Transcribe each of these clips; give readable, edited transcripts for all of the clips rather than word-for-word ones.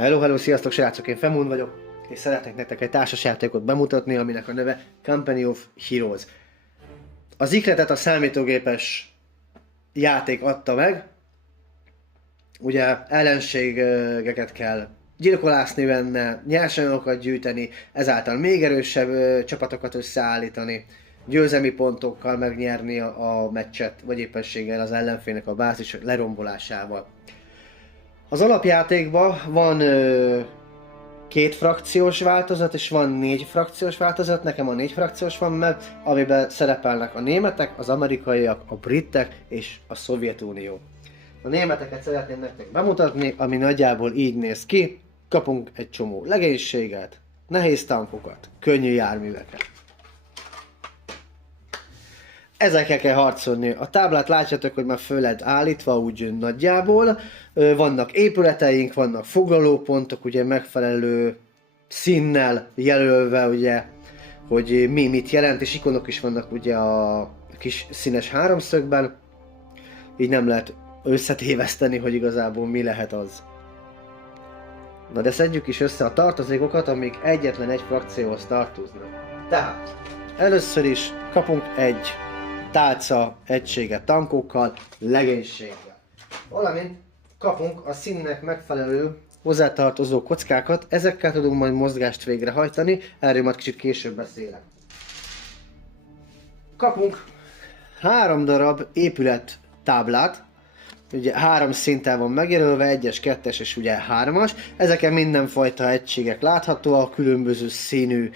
Hello, sziasztok srácok, én Femun vagyok, és szeretnék nektek egy társasjátékot bemutatni, aminek a neve Company of Heroes. Az ikletet a számítógépes játék adta meg, ugye ellenségeket kell gyilkolászni benne, nyersanyagokat gyűjteni, ezáltal még erősebb csapatokat összeállítani, győzelmi pontokkal megnyerni a meccset, vagy éppenséggel az ellenfélnek a bázis lerombolásával. Az alapjátékban van két frakciós változat, és van 4 frakciós változat, nekem a 4 frakciós van meg, amiben szerepelnek a németek, az amerikaiak, a britek és a Szovjetunió. A németeket szeretném nektek bemutatni, ami nagyjából így néz ki. Kapunk egy csomó legénységet, nehéz tankokat, könnyű járműveket. Ezekkel kell harcolni. A táblát látjátok, hogy már föl lett állítva úgy nagyjából. Vannak épületeink, vannak foglalópontok, ugye megfelelő színnel jelölve, ugye, hogy mi mit jelent, és ikonok is vannak ugye a kis színes háromszögben. Így nem lehet összetéveszteni, hogy igazából mi lehet az. Na de szedjük is össze a tartozékokat, amik egyetlen egy frakcióhoz tartoznak. Tehát először is kapunk egy tálca egységet tankokkal, legénységgel. Valamint kapunk a színnek megfelelő hozzátartozó kockákat, ezekkel tudunk majd mozgást végrehajtani, erről majd kicsit később beszélek. Kapunk 3 darab épület táblát, ugye 3 szinten van megjelölve, 1-es, 2-es és ugye 3-as. Ezeken mindenfajta egységek láthatóak, különböző színű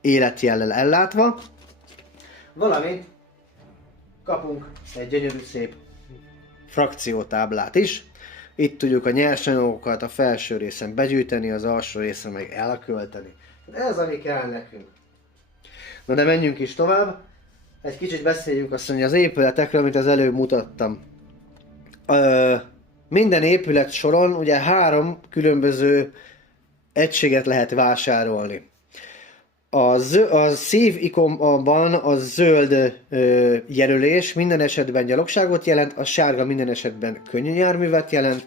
életjellel ellátva. Valamint kapunk egy gyönyörű szép frakciótáblát is. Itt tudjuk a nyersanyagokat a felső részen begyűjteni, az alsó részen meg elkölteni. Ez ami kell nekünk. Na de menjünk is tovább. Egy kicsit beszéljünk azt mondja az épületekről, amit az előbb mutattam. Minden épület soron ugye 3 különböző egységet lehet vásárolni. A szív ikonban a zöld jelölés minden esetben gyalogságot jelent, a sárga minden esetben könnyű járművet jelent,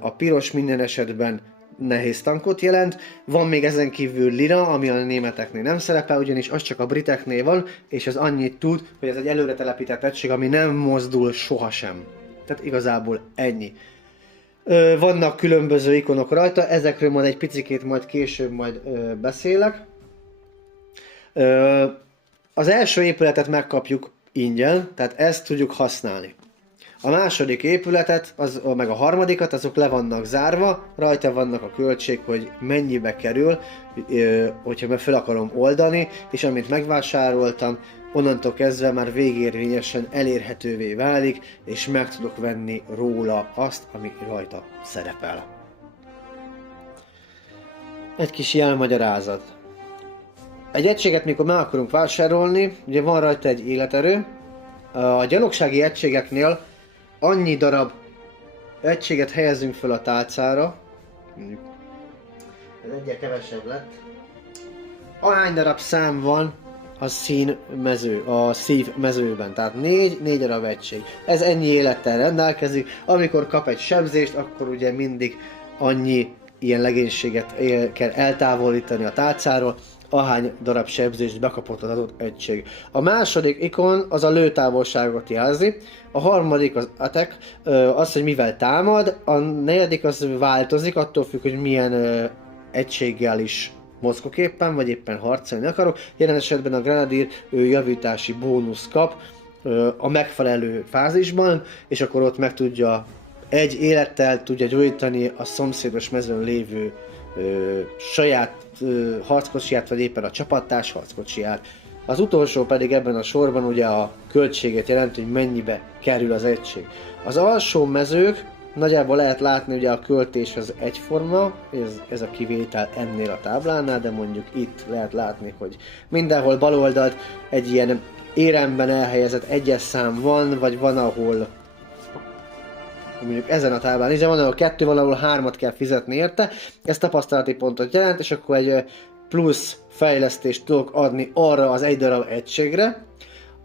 a piros minden esetben nehéz tankot jelent, van még ezen kívül lila, ami a németeknél nem szerepel, ugyanis az csak a briteknél van, és az annyit tud, hogy ez egy előre telepített egység, ami nem mozdul sohasem. Tehát igazából ennyi. Vannak különböző ikonok rajta, ezekről majd egy picikét majd később majd beszélek. Az első épületet megkapjuk ingyen, tehát ezt tudjuk használni. A második épületet, meg a harmadikat, azok le vannak zárva, rajta vannak a költség, hogy mennyibe kerül, hogyha fel akarom oldani, és amit megvásároltam, onnantól kezdve már végérvényesen elérhetővé válik, és meg tudok venni róla azt, ami rajta szerepel. Egy kis jelmagyarázat. Egy egységet, mikor meg akarunk vásárolni, ugye van rajta egy életerő. A gyalogsági egységeknél annyi darab egységet helyezünk fel a tálcára, mondjuk ez egyre kevesebb lett, ahány darab szám van a szív mezőben, tehát 4 darab egység. Ez ennyi élettel rendelkezik, amikor kap egy sebzést, akkor ugye mindig annyi ilyen legénységet kell eltávolítani a tálcáról, ahány darab sebzést bekapott az adott egység. A második ikon az a lőtávolságot jelzi, a harmadik az attack, az, hogy mivel támad, a negyedik az változik, attól függ, hogy milyen egységgel is mozgok éppen, vagy éppen harcolni akarok. Jelen esetben a grenadír javítási bónusz kap a megfelelő fázisban, és akkor ott meg tudja egy élettel tudja gyógyítani a szomszédos mezőn lévő saját harckocsiját, vagy éppen a csapattárs harckocsiját. Az utolsó pedig ebben a sorban ugye a költséget jelenti, hogy mennyibe kerül az egység. Az alsó mezők, nagyjából lehet látni, ugye a költés az egyforma, ez a kivétel ennél a táblánál, de mondjuk itt lehet látni, hogy mindenhol bal oldalt egy ilyen éremben elhelyezett egyes szám van, vagy van, ahol mondjuk ezen a táblán is, de van, ahol 2, valahol 3-at kell fizetni érte, ez tapasztalati pontot jelent, és akkor egy plusz fejlesztést tudok adni arra az 1 darab egységre.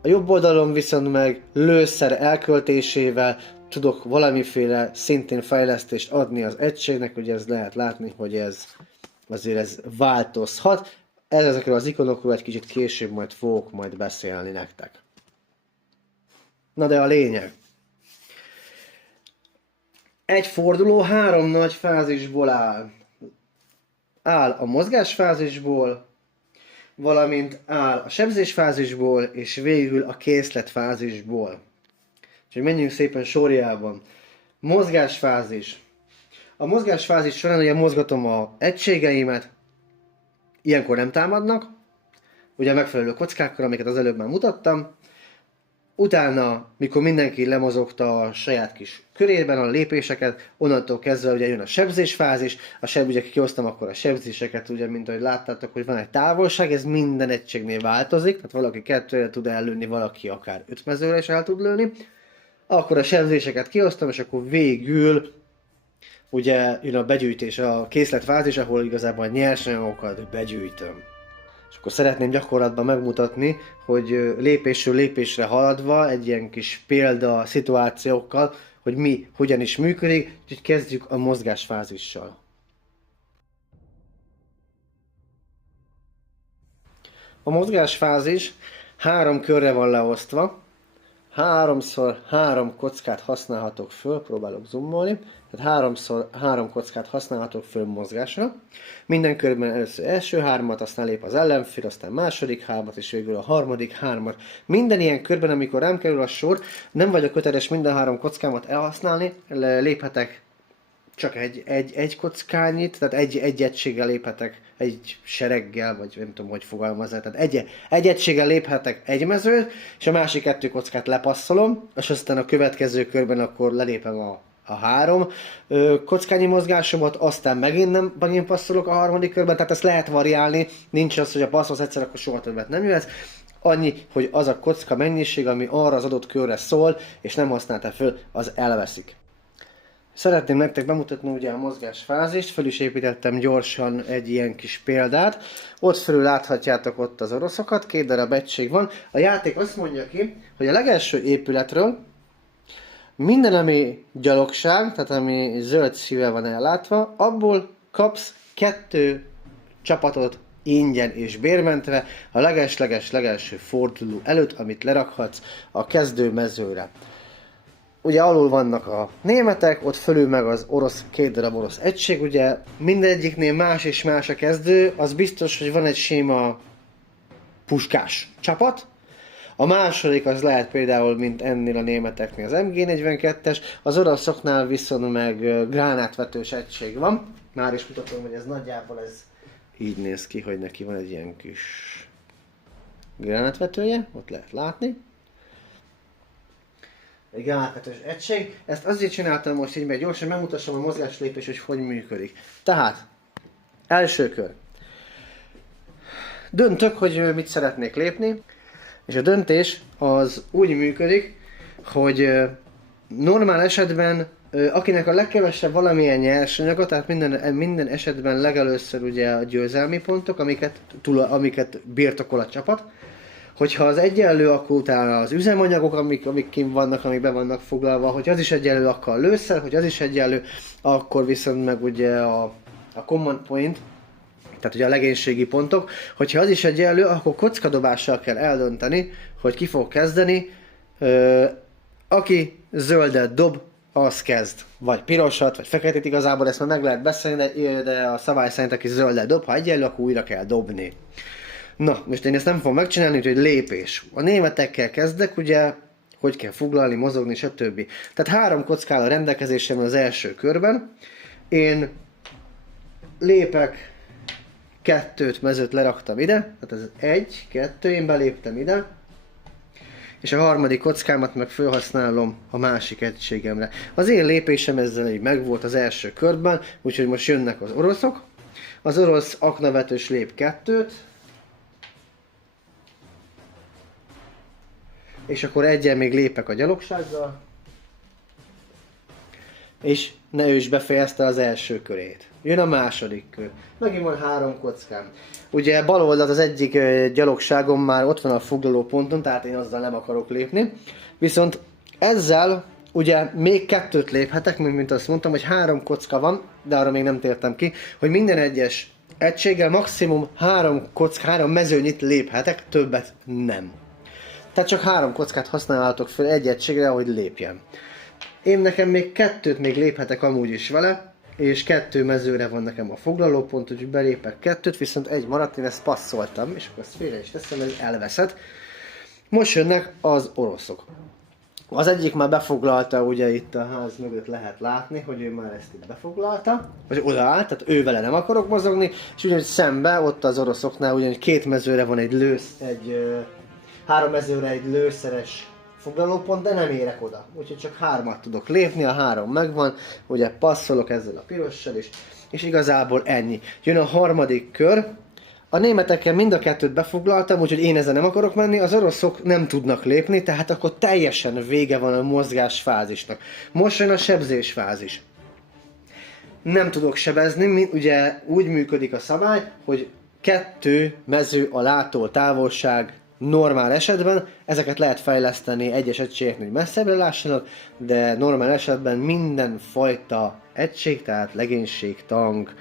A jobb oldalon viszont meg lőszer elköltésével tudok valamiféle szintén fejlesztést adni az egységnek, ugye ez lehet látni, hogy ez azért ez változhat. Ezekről az ikonokról egy kicsit később majd fogok majd beszélni nektek. Na de a lényeg. Egy forduló 3 nagy fázisból áll. Áll a mozgásfázisból, valamint áll a sebzésfázisból, és végül a készletfázisból. Úgyhogy menjünk szépen sorjában. Mozgásfázis. A mozgásfázis során ugye mozgatom az egységeimet, ilyenkor nem támadnak, ugye megfelelő kockákkal, amiket az előbb már mutattam. Utána, mikor mindenki lemozogta a saját kis körében a lépéseket, onnantól kezdve ugye jön a sebzésfázis, ugye kihoztam akkor a sebzéseket, ugye mint ahogy láttátok, hogy van egy távolság, ez minden egységnél változik, tehát valaki 2-re tud ellőni, valaki akár 5 mezőre is el tud lőni. Akkor a sebzéseket kihoztam, és akkor végül ugye jön a begyűjtés, a készletfázis, ahol igazából a nyersanyagokat begyűjtöm. És akkor szeretném gyakorlatban megmutatni, hogy lépésről lépésre haladva, egy ilyen kis példa szituációkkal, hogy mi hogyan is működik, úgyhogy kezdjük a mozgásfázissal. A mozgásfázis 3 körre van leosztva, 3x3 kockát használhatok föl, próbálok zoomolni, tehát 3x3 kockát használhatok föl mozgásra. Minden körben először első 3-at, aztán lép az ellenfél, aztán második 3-at, és végül a harmadik 3-at. Minden ilyen körben, amikor rám kerül a sor, nem vagyok köteles minden 3 kockámat elhasználni, léphetek csak egy kockányit, tehát egy egységgel léphetek, egy sereggel, vagy nem tudom, hogy fogalmazni. Tehát egy egységgel léphetek egy mezőt, és a másik 2 kockát lepasszolom, és aztán a következő körben akkor lelépem a 3 kockányi mozgásomat, aztán megint passzolok a harmadik körben, tehát ezt lehet variálni, nincs az, hogy a passzolsz egyszer, akkor soha többet nem jöhetsz. Annyi, hogy az a kocka mennyiség, ami arra az adott körre szól, és nem használta föl, az elveszik. Szeretném nektek bemutatni ugye a mozgásfázist, fel is építettem gyorsan egy ilyen kis példát. Ott felül láthatjátok ott az oroszokat, 2 darab egység van. A játék azt mondja ki, hogy a legelső épületről minden, ami gyalogság, tehát ami zöld szívvel van ellátva, abból kapsz 2 csapatot ingyen és bérmentve a legelső forduló előtt, amit lerakhatsz a kezdő mezőre. Ugye alul vannak a németek, ott fölül meg az orosz, 2 darab orosz egység, ugye mindegyiknél más és más a kezdő, az biztos, hogy van egy sima puskás csapat. A második az lehet például, mint ennél a németeknél az MG42-es, az oroszoknál viszont meg gránátvetős egység van. Már is mutatom, hogy ez nagyjából ez így néz ki, hogy neki van egy ilyen kis gránátvetője, ott lehet látni. Egy gránátvetős egység. Ezt azért csináltam most így, mert gyorsan megmutassam a mozgáslépés, hogy működik. Tehát, első kör. Döntök, hogy mit szeretnék lépni, és a döntés az úgy működik, hogy normál esetben akinek a legkevesebb valamilyen nyersanyaga, tehát minden esetben legelőször ugye a győzelmi pontok, amiket birtokol a csapat. Hogyha az egyenlő, akkor utána az üzemanyagok, amik kint vannak, amik be vannak foglalva, hogy az is egyenlő, akkor a lőszer, hogy az is egyenlő, akkor viszont meg ugye a command point, tehát ugye a legénységi pontok, hogyha az is egyenlő, akkor kockadobással kell eldönteni, hogy ki fog kezdeni. Aki zöldet dob, az kezd. Vagy pirosat, vagy feketét, igazából ezt már meg lehet beszélni, de a szabály szerint aki zöldet dob, ha egyenlő, akkor újra kell dobni. Na, most én ezt nem fogom megcsinálni, úgyhogy lépés. A németekkel kezdek, ugye, hogy kell foglalni, mozogni, stb. Tehát 3 kocka áll a rendelkezésemben az első körben. Én lépek 2 mezőt leraktam ide, tehát ez 1, 2, én beléptem ide, és a harmadik kockámat meg felhasználom a másik egységemre. Az én lépésem ezzel így megvolt az első körben, úgyhogy most jönnek az oroszok. Az orosz aknavetős lép 2-t, és akkor egyen még lépek a gyalogsággal, és ő is befejezte az első körét. Jön a második kör. Megint van 3 kockám. Ugye bal oldalt az egyik gyalogságom már ott van a foglaló ponton, tehát én azzal nem akarok lépni. Viszont ezzel ugye még 2-t léphetek, mint azt mondtam, hogy 3 kocka van, de arra még nem tértem ki, hogy minden egyes egységgel maximum 3 kocka, 3 mezőnyit léphetek, többet nem. Tehát csak 3 kockát használhatok fel egy egységre, hogy lépjen. Én nekem még 2-t még léphetek amúgy is vele, és 2 mezőre van nekem a foglalópont, úgyhogy belépek 2-t, viszont egy maradt, én ezt passzoltam, és akkor ezt félre is teszem, ez elveszett. Most jönnek az oroszok. Az egyik már befoglalta, ugye itt a ház mögött lehet látni, hogy ő már ezt itt befoglalta, vagy odaállt, tehát ő vele nem akarok mozogni, és ugyanúgy szembe, ott az oroszoknál ugyanúgy 2 mezőre van egy 3 mezőre egy lőszeres foglalópont, de nem érek oda. Úgyhogy csak 3-at tudok lépni, a 3 megvan, ugye passzolok ezzel a pirossal is, és igazából ennyi. Jön a harmadik kör, a németekkel mind a 2-t befoglaltam, úgyhogy én ezzel nem akarok menni, az oroszok nem tudnak lépni, tehát akkor teljesen vége van a mozgás fázisnak. Most jön a sebzés fázis. Nem tudok sebezni, ugye úgy működik a szabály, hogy 2 mező a látó távolság normál esetben, ezeket lehet fejleszteni egyes egységeknél, hogy messzebbre lássanak, de normál esetben minden fajta egység, tehát legénység, tank,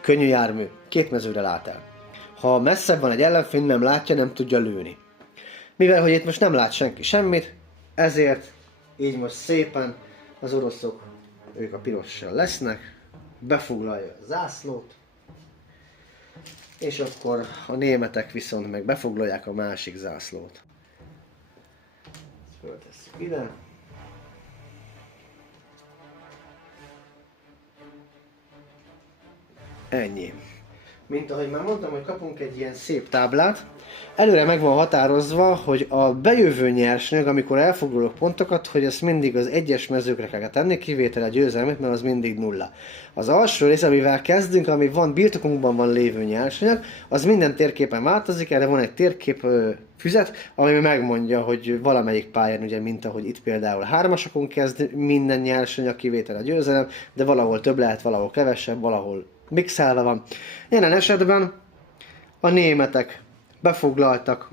könnyű jármű, 2 mezőre lát el. Ha messzebb van egy ellenfél, nem látja, nem tudja lőni. Mivel, hogy itt most nem lát senki semmit, ezért így most szépen az oroszok, ők a pirossal lesznek, befoglalja a zászlót, és akkor a németek viszont meg befoglalják a másik zászlót. Föltesszük ide. Ennyi. Mint ahogy már mondtam, hogy kapunk egy ilyen szép táblát, előre meg van határozva, hogy a bejövő nyersanyag, amikor elfoglalok pontokat, hogy ezt mindig az egyes mezőkre kell tenni, kivétel a győzelmet, mert az mindig 0. Az alsó rész, amivel kezdünk, ami van birtokunkban van lévő nyersanyag, az minden térképen változik, erre van egy térkép füzet, ami megmondja, hogy valamelyik pályán, ugye, mint ahogy itt például 3-asokon kezd minden nyersanyag, kivétel a győzelem, de valahol több lehet, valahol kevesebb, valahol mixelve van. Jelen esetben a németek befoglaltak,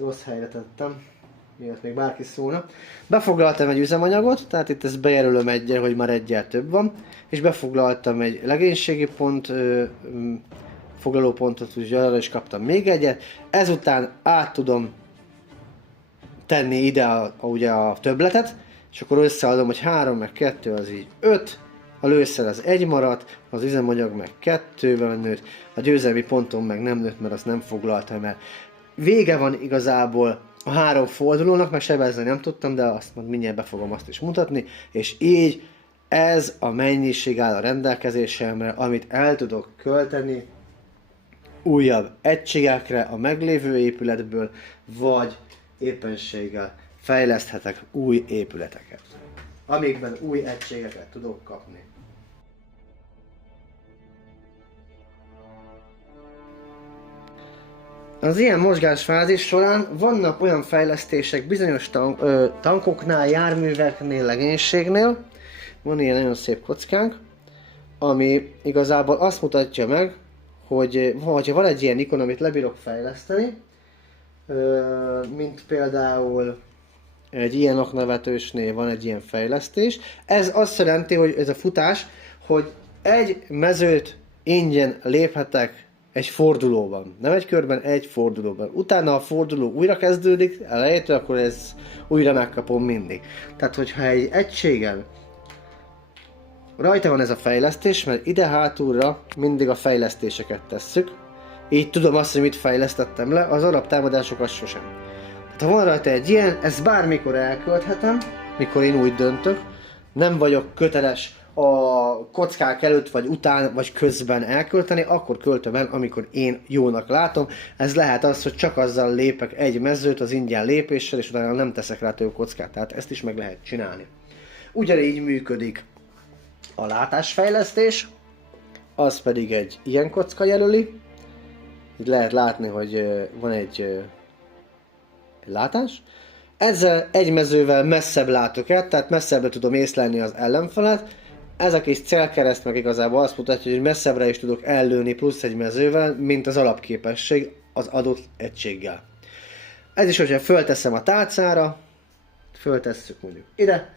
rossz helyre tettem, miatt még bárki szólna. Befoglaltam egy üzemanyagot, tehát itt ezt bejelölöm egyel, hogy már egyel több van, és befoglaltam egy legénységi pont, foglalópontot, úgyhogy arra is kaptam még egyet. Ezután át tudom tenni ide ugye a többletet, és akkor összeadom, hogy 3 meg 2 az így 5, a lőszer az 1 maradt, az üzemanyag meg 2-ben nőtt, a győzelmi ponton meg nem nőtt, mert azt nem foglaltam el. Vége van igazából a 3 fordulónak, meg sebezni nem tudtam, de azt mindjárt be fogom azt is mutatni, és így ez a mennyiség áll a rendelkezésemre, amit el tudok költeni újabb egységekre a meglévő épületből, vagy éppenséggel fejleszthetek új épületeket, amikben új egységeket tudok kapni. Az ilyen mozgásfázis során vannak olyan fejlesztések bizonyos tankoknál, járműveknél, legénységnél, van ilyen nagyon szép kockánk, ami igazából azt mutatja meg, hogy ha van egy ilyen ikon, amit lebírok fejleszteni, mint például egy ilyen oknevetősnél van egy ilyen fejlesztés, ez azt jelenti, hogy ez a futás, hogy egy mezőt ingyen léphetek egy fordulóban, nem egy körben, egy fordulóban. Utána a forduló újra kezdődik, elejétől, akkor ez újra megkapom mindig. Tehát, hogyha egy egységen rajta van ez a fejlesztés, mert ide hátulra mindig a fejlesztéseket tesszük, így tudom azt, hogy mit fejlesztettem le, az arab támadásokat sosem. Tehát ha van rajta egy ilyen, ezt bármikor elkölthetem, mikor én úgy döntök, nem vagyok köteles a kockák előtt, vagy után, vagy közben elkölteni, akkor költöm el, amikor én jónak látom. Ez lehet az, hogy csak azzal lépek egy mezőt az ingyen lépéssel, és utána nem teszek rá több kockát, tehát ezt is meg lehet csinálni. Ugyanígy működik a látásfejlesztés, az pedig egy ilyen kocka jelöli. Itt lehet látni, hogy van egy látás. Ezzel egy mezővel messzebb látok el, tehát messzebbre tudom észlelni az ellenfelet. Ez a kis célkereszt meg igazából azt mutatja, hogy messzebbre is tudok ellőni plusz egy mezővel, mint az alapképesség az adott egységgel. Ez is, hogyha fölteszem a tálcára, föltesszük mondjuk ide,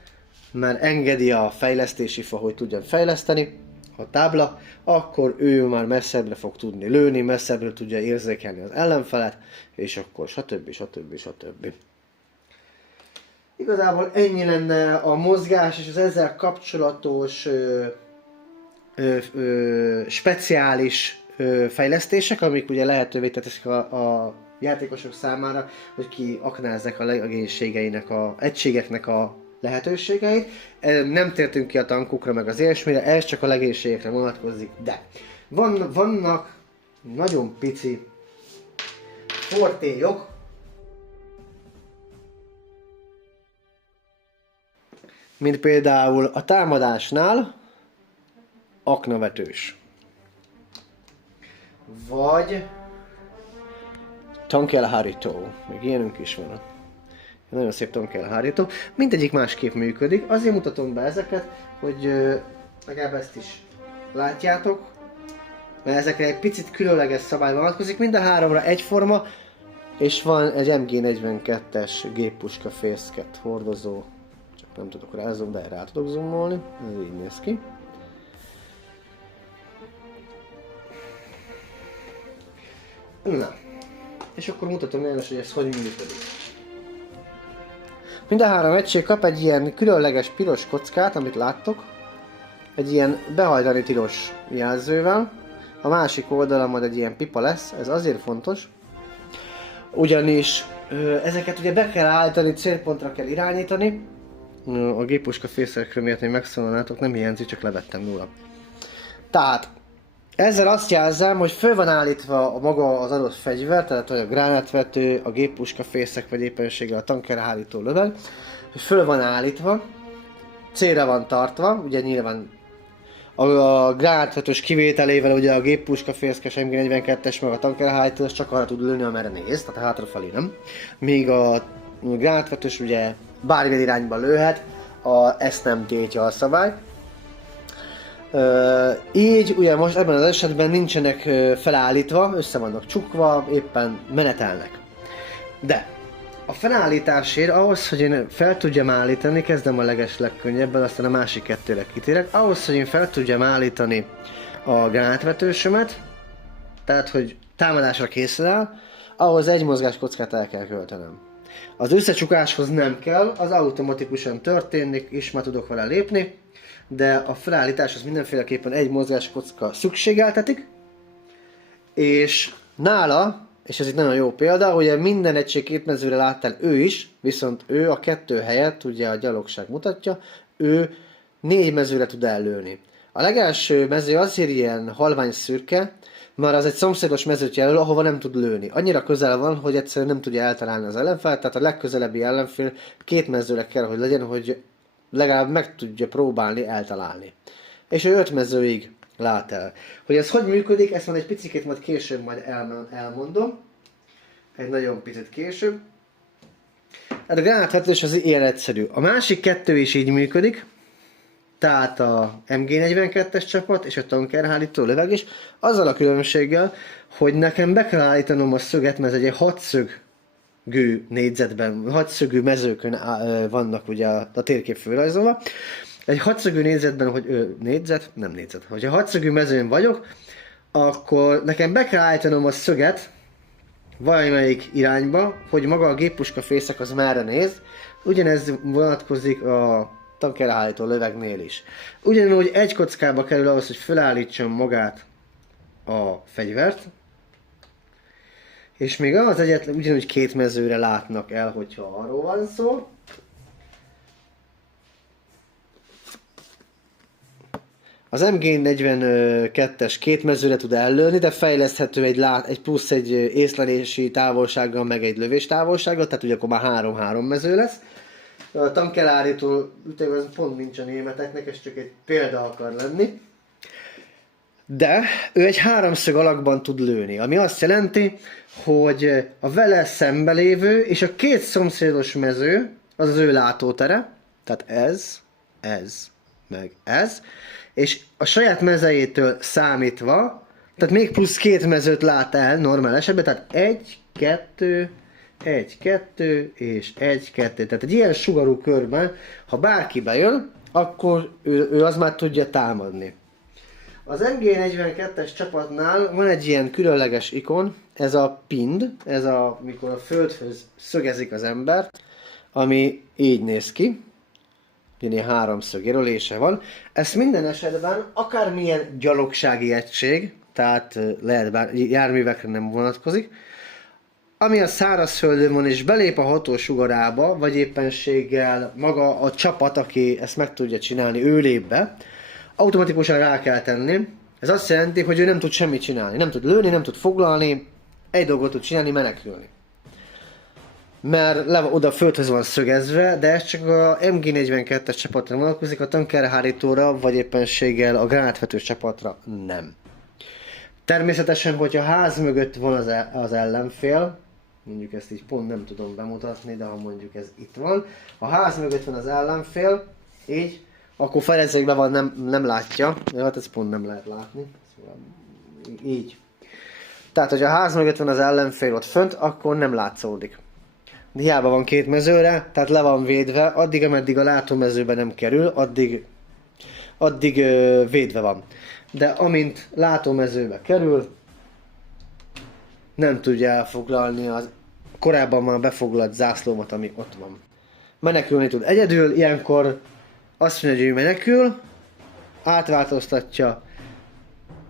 már engedi a fejlesztési fa, hogy tudjon fejleszteni, a tábla, akkor ő már messzebbre fog tudni lőni, messzebbre tudja érzékelni az ellenfelet, és akkor stb. Igazából ennyi lenne a mozgás és az ezzel kapcsolatos speciális fejlesztések, amik ugye lehetővé teszik a játékosok számára, hogy kiaknázzák a legénységeinek, a egységeknek a lehetőségeit. Nem tértünk ki a tankokra meg az ilyesmire, ez csak a legénységekre vonatkozik, de vannak nagyon pici fortélyok, mint például a támadásnál aknavetős, vagy tankelhárító, még ilyenünk is van. Nagyon szép tankelhárító. Mindegyik másképp működik, azért mutatom be ezeket, hogy legalább ezt is látjátok, mert ezekre egy picit különleges szabály vonatkozik, mind a háromra egyforma, és van egy MG42-es géppuska fészket hordozó, csak nem tudok rázumolni, de rá tudok zoomolni, ez így néz ki. Na, és akkor mutatom el, hogy ez hogy működik. Mind a három egység kap egy ilyen különleges piros kockát, amit láttok, egy ilyen behajlani tilos jelzővel. A másik oldalon majd egy ilyen pipa lesz, ez azért fontos, ugyanis ezeket ugye be kell állítani, célpontra kell irányítani. A géppuska fészekről miatt még megszólalnátok, nem hiányzik, csak levettem róla. Tehát ezzel azt jelzem, hogy föl van állítva a maga az adott fegyver, tehát a gránátvető, a géppuska fészek, vagy éppenséggel a tankerhárító löveg, hogy föl van állítva, célra van tartva, ugye nyilván a gránátvetős kivételével ugye a géppuska fészkes MG42-es meg a tankerhárító az csak arra tud lőni, amerre néz, tehát hátrafelé nem. Míg a gránátvetős ugye bármilyen irányba lőhet, ezt nem tiltja a szabály. Így ugye most ebben az esetben nincsenek felállítva, össze vannak csukva, éppen menetelnek. De a felállításért ahhoz, hogy én fel tudjam állítani, kezdem a legkönnyebben, aztán a másik kettőre kitérek, ahhoz, hogy én fel tudjam állítani a gránátvetősömet, tehát hogy támadásra készen áll, ahhoz egy mozgáskockát el kell költenem. Az összecsukáshoz nem kell, az automatikusan történik, és már tudok vele lépni, de a felállításhoz mindenféleképpen egy mozgáskocka szükségeltetik, és nála, és ez itt nagyon jó példa, hogy minden egység két mezőre láttál ő is, viszont ő a 2 helyett, ugye a gyalogság mutatja, ő 4 mezőre tud ellőni. A legelső mező azért ilyen halvány szürke, mert az egy szomszédos mezőt jelöl, ahova nem tud lőni. Annyira közel van, hogy egyszerűen nem tudja eltalálni az ellenfél, tehát a legközelebbi ellenfél 2 mezőre kell, hogy legyen, hogy legalább meg tudja próbálni eltalálni. És ő 5 mezőig lát el. Hogy ez hogy működik, ezt majd egy picit majd később majd elmondom. Egy nagyon picit később. Hát a gránátvetős az ilyen egyszerű. A másik 2 is így működik. Tehát a MG42-es csapat és a tankerhárító löveg is. Azzal a különbséggel, hogy nekem be kell állítanom a szöget, mert ez egy 6 szögű négyzetben, 6 szögű mezőkön vannak ugye a térkép fölrajzolva. Egy 6 szögű négyzetben, hogy nem négyzet, hogyha 6 szögű mezőn vagyok, akkor nekem be kell állítanom a szöget valamelyik irányba, hogy maga a géppuska fészek az merre néz. Ugyanez vonatkozik a tankerhárító lövegnél is. Ugyanúgy egy kockába kerül ahhoz, hogy felállítsam magát a fegyvert, és még az egyetlen ugyanúgy 2 mezőre látnak el, hogyha arról van szó. Az MG42-es 2 mezőre tud ellőni, de fejleszthető egy plusz egy észlelési távolsággal, meg egy lövés távolsággal, tehát ugye akkor már 3-3 mező lesz. A tankerhárító ütővel pont nincs a németeknek, ez csak egy példa akar lenni. De ő egy 3-szög alakban tud lőni, ami azt jelenti, hogy a vele szembelévő és a 2 szomszédos mező, az az ő látótere, tehát ez, meg ez, és a saját mezejétől számítva, tehát még plusz 2 mezőt lát el normál esetben, tehát 1, 2, 1, 2 és 1, 2. Tehát egy ilyen sugarú körben, ha bárki bejön, akkor ő az már tudja támadni. Az MG42-es csapatnál van egy ilyen különleges ikon, ez a pind, ez a, mikor a földhöz szögezik az ember, ami így néz ki. Ilyen háromszög jelölése van. Ezt minden esetben akármilyen gyalogsági egység, tehát lehet bár járművekre nem vonatkozik, ami a szárazföldön van és belép a hatósugarába, vagy éppenséggel maga a csapat, aki ezt meg tudja csinálni, ő lép be, automatikusan rá kell tenni. Ez azt jelenti, hogy ő nem tud semmit csinálni. Nem tud lőni, nem tud foglalni, egy dolgot tud csinálni, menekülni. Mert oda földhöz van szögezve, de ez csak a MG42-es csapatra vonatkozik, a tankerhárítóra, vagy éppenséggel a gránátvetős csapatra nem. Természetesen, hogyha ház mögött van az ellenfél, mondjuk ezt így pont nem tudom bemutatni, de ha mondjuk ez itt van, ha ház mögött van az ellenfél, így, akkor fejezzékben van, nem látja, de hát ezt pont nem lehet látni, szóval így. Tehát, hogyha a ház mögött van az ellenfél ott fönt, akkor nem látszódik. Hiába van két mezőre, tehát le van védve, addig, ameddig a látómezőbe nem kerül, addig védve van. De amint látómezőbe kerül, nem tudja elfoglalni az korábban már befoglalt zászlómat, ami ott van. Menekülni tud egyedül, ilyenkor azt mondja, hogy ő menekül, átváltoztatja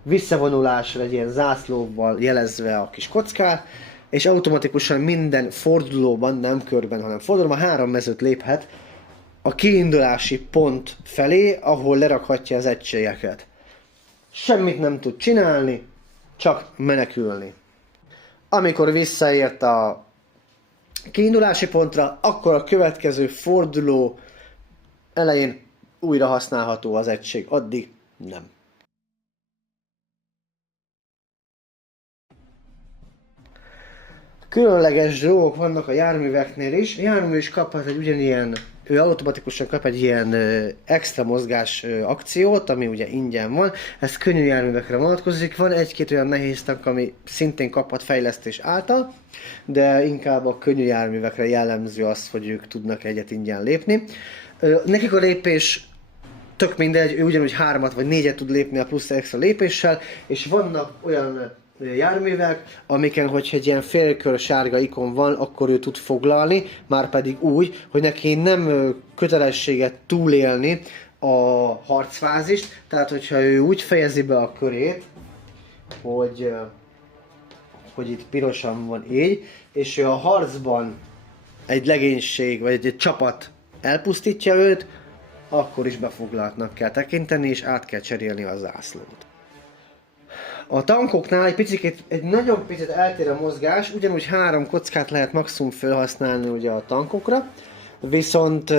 visszavonulásra egy ilyen zászlóval jelezve a kis kockát, és automatikusan minden fordulóban, nem körben, hanem fordulóban 3 mezőt léphet a kiindulási pont felé, ahol lerakhatja az egységeket. Semmit nem tud csinálni, csak menekülni. Amikor visszaért a kiindulási pontra, akkor a következő forduló elején újra használható az egység, addig nem. Különleges dolgok vannak a járműveknél is. A jármű is kaphat egy ugyanilyen, ő automatikusan kap egy ilyen extra mozgás akciót, ami ugye ingyen van. Ez könnyű járművekre vonatkozik. Van egy-két olyan nehéz tank, ami szintén kaphat fejlesztés által, de inkább a könnyű járművekre jellemző az, hogy ők tudnak egyet ingyen lépni. Nekik a lépés tök mindegy, ő ugyanúgy 3 vagy 4 tud lépni a plusz extra lépéssel, és vannak olyan járművek, amiken, hogyha egy ilyen félkör sárga ikon van, akkor ő tud foglalni, már pedig úgy, hogy neki nem kötelességet túlélni a harcfázist, tehát hogyha ő úgy fejezi be a körét, hogy itt pirosan van így, és ő a harcban egy legénység, vagy egy csapat elpusztítja őt, akkor is befoglaltnak kell tekinteni, és át kell cserélni a zászlót. A tankoknál egy nagyon picit eltér a mozgás, ugyanúgy 3 kockát lehet maximum felhasználni ugye a tankokra, viszont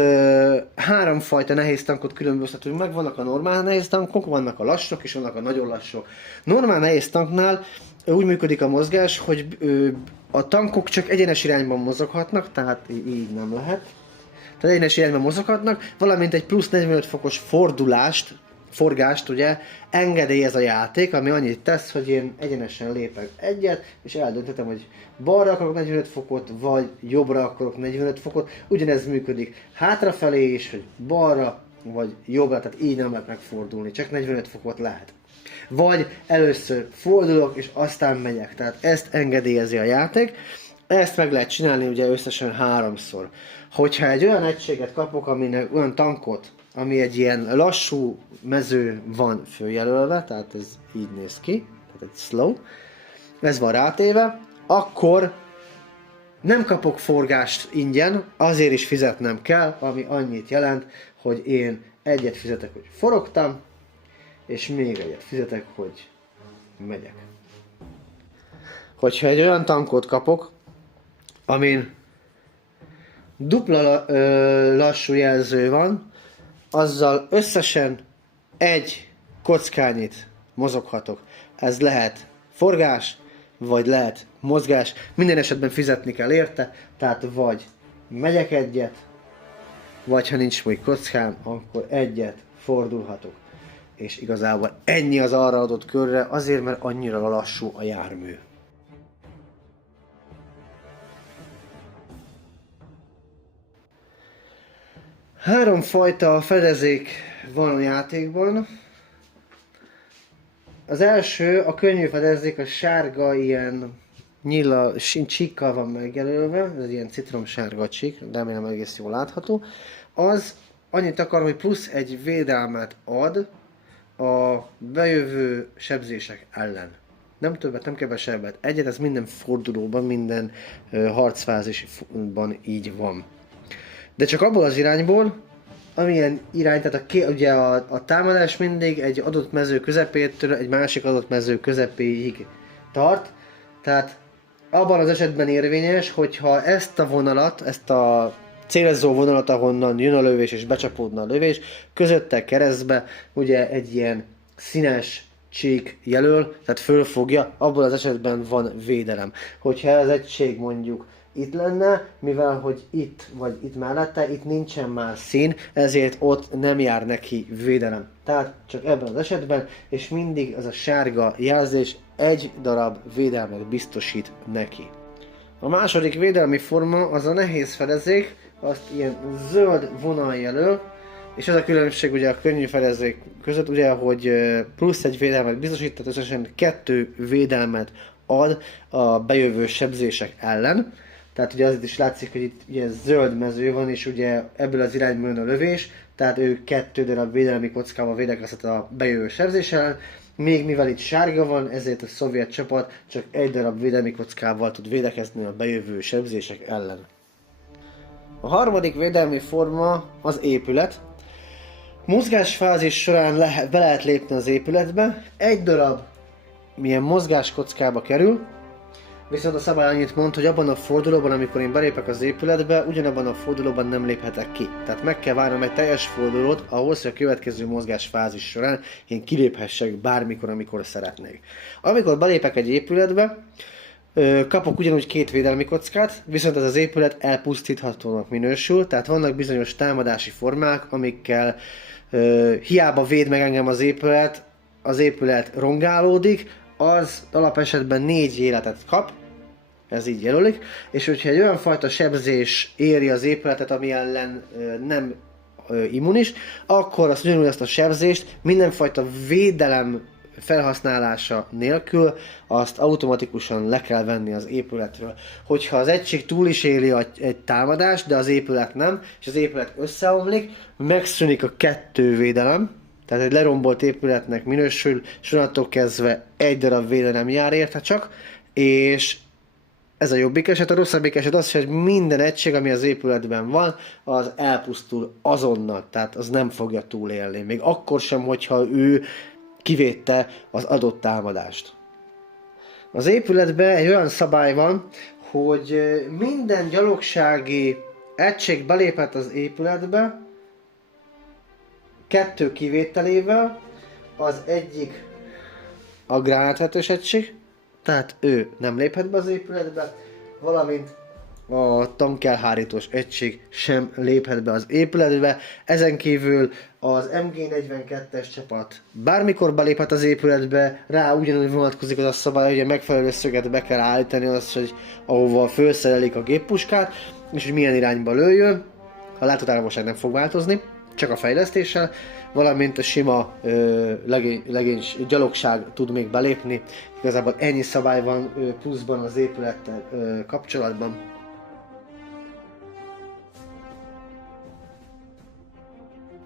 3 fajta nehéz tankot különböztetünk meg, vannak a normál nehéz tankok, vannak a lassok és vannak a nagyon lassok. Normál nehéz tanknál úgy működik a mozgás, hogy a tankok csak egyenes irányban mozoghatnak, tehát így nem lehet. Tehát egyenes irányban mozoghatnak, valamint egy plusz 45 fokos forgást ugye engedélyez a játék, ami annyit tesz, hogy én egyenesen lépek egyet, és eldönthetem, hogy balra akarok 45 fokot, vagy jobbra akarok 45 fokot. Ugyanez működik hátrafelé is, hogy balra, vagy jobbra, tehát így nem lehet megfordulni, csak 45 fokot lehet. Vagy először fordulok, és aztán megyek, tehát ezt engedélyezi a játék. Ezt meg lehet csinálni ugye összesen 3-szor. Hogyha egy olyan egységet kapok, aminek olyan tankot, ami egy ilyen lassú mező van följelölve, tehát ez így néz ki, tehát egy slow, ez van rátéve, akkor nem kapok forgást ingyen, azért is fizetnem kell, ami annyit jelent, hogy én egyet fizetek, hogy forogtam, és még egyet fizetek, hogy megyek. Hogyha egy olyan tankot kapok, amin dupla lassú jelző van, azzal összesen egy kockányit mozoghatok. Ez lehet forgás, vagy lehet mozgás. Minden esetben fizetni kell érte, tehát vagy megyek egyet, vagy ha nincs még kockám, akkor egyet fordulhatok. És igazából ennyi az arra adott körre, azért mert annyira lassú a jármű. Három fajta fedezék van a játékban. Az első, a könnyű fedezék, a sárga ilyen nyila, csíkkal van megjelölve, ez ilyen citromsárga csík, remélem egész jól látható. Az annyit akar, hogy plusz egy védelmet ad a bejövő sebzések ellen. Nem többet, nem kevesebbet. Egyet, ez minden fordulóban, minden harcfázisban így van. De csak abból az irányból, amilyen irány, tehát ugye a támadás mindig egy adott mező közepétől egy másik adott mező közepéig tart. Tehát abban az esetben érvényes, hogyha ezt a vonalat, ezt a célzó vonalat, ahonnan jön a lövés és becsapódna a lövés, közötte keresztbe ugye egy ilyen színes csík jelöl, tehát fölfogja, abban az esetben van védelem. Hogyha az egység mondjuk itt lenne, mivel hogy itt vagy itt mellette, itt nincsen már szín, ezért ott nem jár neki védelem. Tehát csak ebben az esetben, és mindig az a sárga jelzés egy darab védelmet biztosít neki. A második védelmi forma az a nehéz fedezék, azt ilyen zöld vonal jelöl, és ez a különbség ugye a könnyű fedezék között, ugye, hogy plusz egy védelmet biztosít, tehát összesen 2 védelmet ad a bejövő sebzések ellen. Tehát ugye azért is látszik, hogy itt ugye zöld mező van, és ugye ebből az irányból jön a lövés, tehát ő 2 darab védelmi kockával védekezhet a bejövő sebzés ellen. Még mivel itt sárga van, ezért a szovjet csapat csak 1 darab védelmi kockával tud védekezni a bejövő sebzések ellen. A harmadik védelmi forma az épület. Mozgásfázis során be lehet lépni az épületbe, 1 darab milyen mozgáskockába kerül, viszont a szabály annyit mond, hogy abban a fordulóban, amikor én belépek az épületbe, ugyanabban a fordulóban nem léphetek ki. Tehát meg kell várnom egy teljes fordulót ahhoz, hogy a következő mozgásfázis során én kiléphessek bármikor, amikor szeretnék. Amikor belépek egy épületbe, kapok ugyanúgy 2 védelmi kockát, viszont ez az épület elpusztíthatónak minősül, tehát vannak bizonyos támadási formák, amikkel hiába véd meg engem az épület rongálódik, az alapesetben 4 életet kap, ez így jelölik, és hogyha egy olyan fajta sebzés éri az épületet, ami ellen nem immunis, akkor azt ugyanúgy azt a sebzést mindenfajta védelem felhasználása nélkül azt automatikusan le kell venni az épületről. Hogyha az egység túl is éli egy támadást, de az épület nem, és az épület összeomlik, megszűnik a 2 védelem, tehát egy lerombolt épületnek minősül, és onnantól kezdve 1 darab védelem jár érte csak, és ez a jobbik eset. A rosszabbik eset az, hogy minden egység, ami az épületben van, az elpusztul azonnal, tehát az nem fogja túlélni. Még akkor sem, hogyha ő kivédte az adott támadást. Az épületben egy olyan szabály van, hogy minden gyalogsági egység beléphet az épületbe, 2 kivételével, az egyik a gránátvetős egység, tehát ő nem léphet be az épületbe, valamint a tankelhárítós egység sem léphet be az épületbe. Ezen kívül az MG42-es csapat bármikor beléphet az épületbe, rá ugyanúgy vonatkozik az a szabály, hogy a megfelelő szöget be kell állítani, az, hogy ahova felszerelik a géppuskát, és hogy milyen irányba lőjön. A látótávolság nem fog változni, csak a fejlesztéssel, valamint a sima legénys gyalogság tud még belépni. Igazából ennyi szabály van pluszban az épülettel kapcsolatban.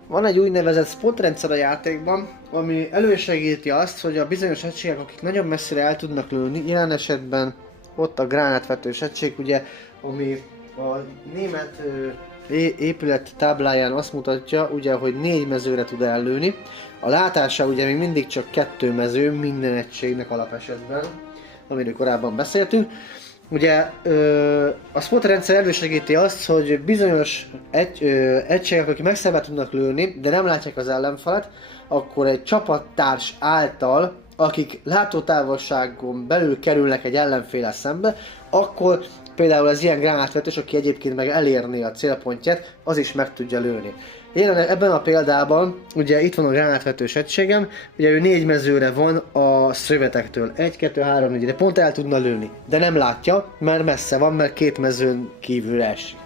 Van egy úgynevezett spotrendszer a játékban, ami elősegíti azt, hogy a bizonyos egységek, akik nagyon messzire el tudnak lőni, jelen esetben ott a gránátvetős egység, ugye, ami a német épület tábláján azt mutatja, ugye, hogy 4 mezőre tud ellőni. A látása ugye még mindig csak 2 mező minden egységnek alapesetben, amiről korábban beszéltünk. Ugye a spot rendszer elősegíti azt, hogy bizonyos egységek, akik megszerve tudnak lőni, de nem látják az ellenfelet, akkor egy csapattárs által, akik látótávolságon belül kerülnek egy ellenféllel szembe, akkor például az ilyen gránátvetős, aki egyébként meg elérné a célpontját, az is meg tudja lőni. Ebben a példában, ugye itt van a gránátvetős egységem, ugye ő 4 mezőre van a szövetektől, 1, 2, 3, 4, de pont el tudna lőni, de nem látja, mert messze van, mert 2 mezőn kívül esik.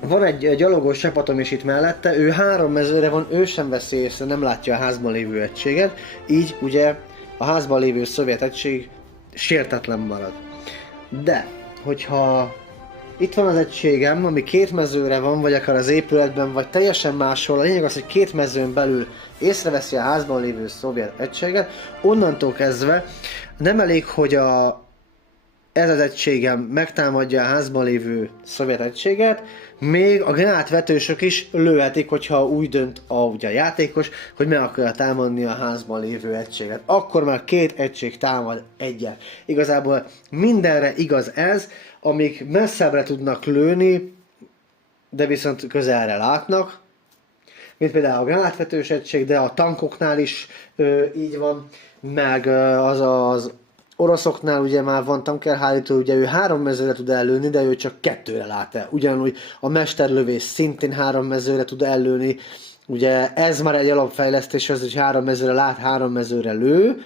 van egy gyalogos csapatom is itt mellette, ő 3 mezőre van, ő sem veszi észre, nem látja a házban lévő egységet, így ugye a házban lévő szovjet egység sértetlen marad. De, hogyha itt van az egységem, ami 2 mezőre van, vagy akár az épületben, vagy teljesen máshol, a lényeg az, hogy 2 mezőn belül észreveszi a házban lévő szovjet egységet, onnantól kezdve nem elég, hogy ez az egységem megtámadja a házban lévő szovjet egységet, még a gránátvetősök is lőhetik, hogyha úgy dönt ugye a játékos, hogy meg akarja támadni a házban lévő egységet. Akkor már 2 egység támad egyet. Igazából mindenre igaz ez, amik messzebbre tudnak lőni, de viszont közelre látnak, mint például a gránátvetős egység, de a tankoknál is így van, meg az oroszoknál ugye már van tankerhárító, ugye ő 3 mezőre tud ellőni, de ő csak 2-re lát el. Ugyanúgy a mesterlövés szintén 3 mezőre tud ellőni, ugye ez már egy alapfejlesztés, az, hogy 3 mezőre lát, 3 mezőre lő.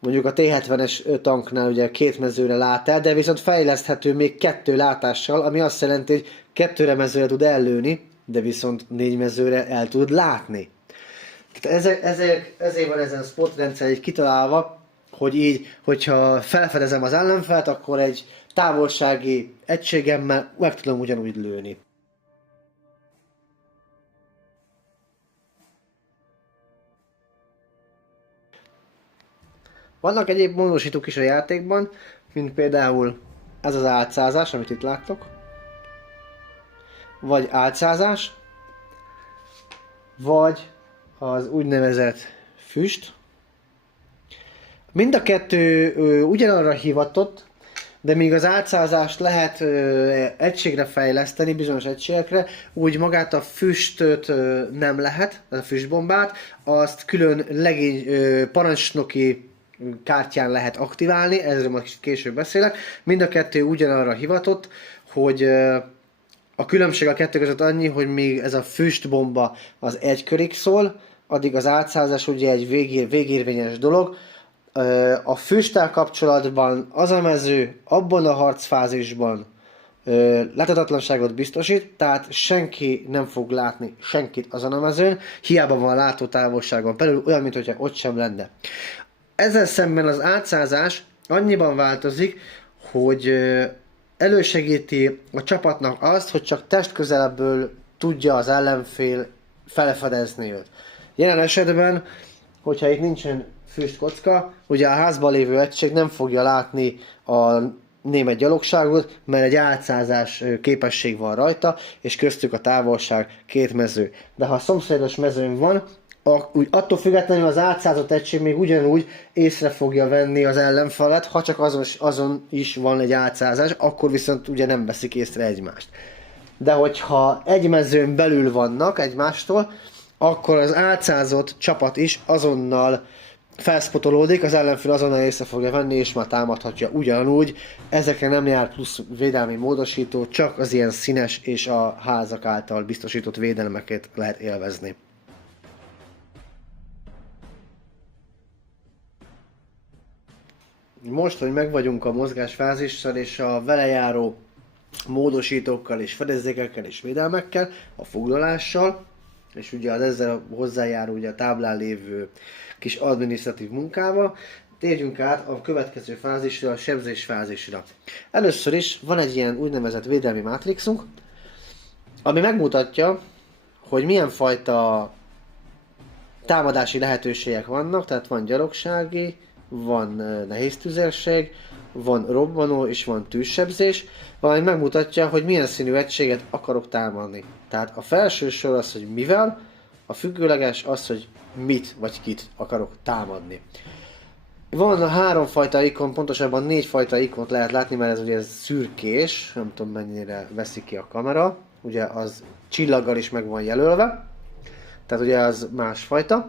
Mondjuk a T-70-es tanknál ugye 2 mezőre lát el, de viszont fejleszthető még 2 látással, ami azt jelenti, hogy 2 mezőre tud ellőni, de viszont 4 mezőre el tud látni. Tehát ezért van ezen a spotrendszer így kitalálva, hogy így, hogyha felfedezem az ellenfelet, akkor egy távolsági egységemmel meg tudom ugyanúgy lőni. Vannak egyéb módosítók is a játékban, mint például ez az álcázás, amit itt láttok. Vagy álcázás, vagy az úgynevezett füst. Mind a kettő ugyanarra hivatott, de míg az álcázást lehet egységre fejleszteni, bizonyos egységekre, úgy magát a füstöt nem lehet, a füstbombát, azt külön parancsnoki kártyán lehet aktiválni, ezről majd később beszélek. Mind a kettő ugyanarra hivatott, hogy a különbség a kettő között annyi, hogy még ez a füstbomba az 1 körig szól, addig az álcázás ugye egy végérvényes dolog. A füsttel kapcsolatban az a mező abban a harcfázisban láthatatlanságot biztosít, tehát senki nem fog látni senkit azon a mezőn, hiába van látótávolságon belül, olyan, mintha ott sem lenne. Ezzel szemben az álcázás annyiban változik, hogy elősegíti a csapatnak azt, hogy csak testközelebből tudja az ellenfél felfedezni őt. Jelen esetben, hogyha itt nincsen füstkocka, ugye a házban lévő egység nem fogja látni a német gyalogságot, mert egy álcázás képesség van rajta, és köztük a távolság 2 mező. De ha a szomszédos mezőn van, attól függetlenül az álcázott egység még ugyanúgy észre fogja venni az ellenfalat, ha csak azon is van egy álcázás, akkor viszont ugye nem veszik észre egymást. De hogyha egy mezőn belül vannak egymástól, akkor az álcázott csapat is azonnal felszpotolódik, az ellenfél azonnal észre fogja venni, és már támadhatja ugyanúgy. Ezekre nem jár plusz védelmi módosító, csak az ilyen színes és a házak által biztosított védelmeket lehet élvezni. Most, hogy megvagyunk a mozgásfázissal és a vele járó módosítókkal és fedezékekkel és védelmekkel, a foglalással, és ugye az ezzel hozzájárul ugye a táblán lévő kis adminisztratív munkával, térjünk át a következő fázisra, a sebzés fázisra. Először is van egy ilyen úgynevezett védelmi mátrixunk, ami megmutatja, hogy milyen fajta támadási lehetőségek vannak, tehát van gyalogsági, van nehéz tüzérség, van robbanó és van tűzsebzés, valamint megmutatja, hogy milyen színű egységet akarok támadni. Tehát a felső sor az, hogy mivel, a függőleges az, hogy mit vagy kit akarok támadni. Van a 3 fajta ikon, pontosabban 4 fajta ikont lehet látni, mert ez ugye szürkés, nem tudom mennyire veszi ki a kamera, ugye az csillaggal is meg van jelölve, tehát ugye az másfajta.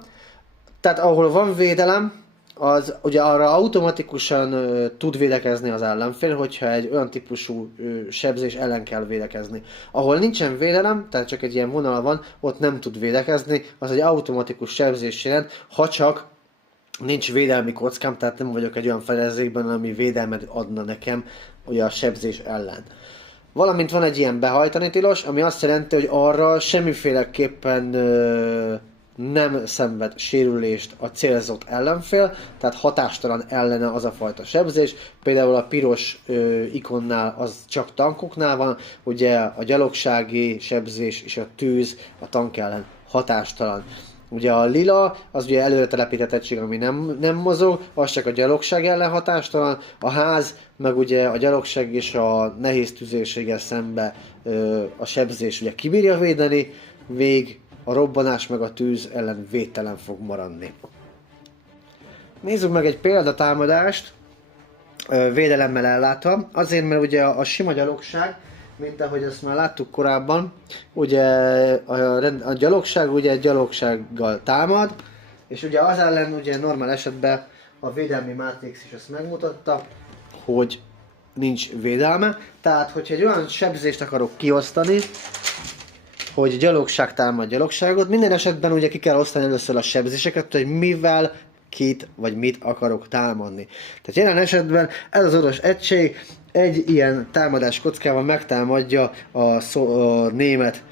Tehát ahol van védelem, az ugye arra automatikusan tud védekezni az ellenfél, hogyha egy olyan típusú sebzés ellen kell védekezni. Ahol nincsen védelem, tehát csak egy ilyen vonal van, ott nem tud védekezni, az egy automatikus sebzés jelent, ha csak nincs védelmi kockám, tehát nem vagyok egy olyan fedezékben, ami védelmet adna nekem ugye a sebzés ellen. Valamint van egy ilyen behajtani tilos, ami azt jelenti, hogy arra semmiféleképpen nem szenved sérülést a célzott ellenfél, tehát hatástalan ellene az a fajta sebzés. Például a piros ikonnál az csak tankoknál van, ugye a gyalogsági sebzés és a tűz a tank ellen hatástalan. Ugye a lila, az ugye előre telepített egység, ami nem mozog, az csak a gyalogság ellen hatástalan, a ház, meg ugye a gyalogság és a nehéz tüzérséggel szembe a sebzés ugye kibírja védeni, vég a robbanás meg a tűz ellen védtelen fog maradni. Nézzük meg egy példatámadást, védelemmel ellátva, azért mert ugye a sima gyalogság, mint ahogy azt már láttuk korábban, ugye a gyalogság ugye gyalogsággal támad, és ugye az ellen ugye normál esetben a védelmi mátrix is azt megmutatta, hogy nincs védelme, tehát hogyha egy olyan sebzést akarok kiosztani, hogy gyalogság támad gyalogságot, minden esetben ugye ki kell osztani először a sebzéseket, hogy mivel kit vagy mit akarok támadni. Tehát jelen esetben ez az orosz egység egy ilyen támadás kockával megtámadja a német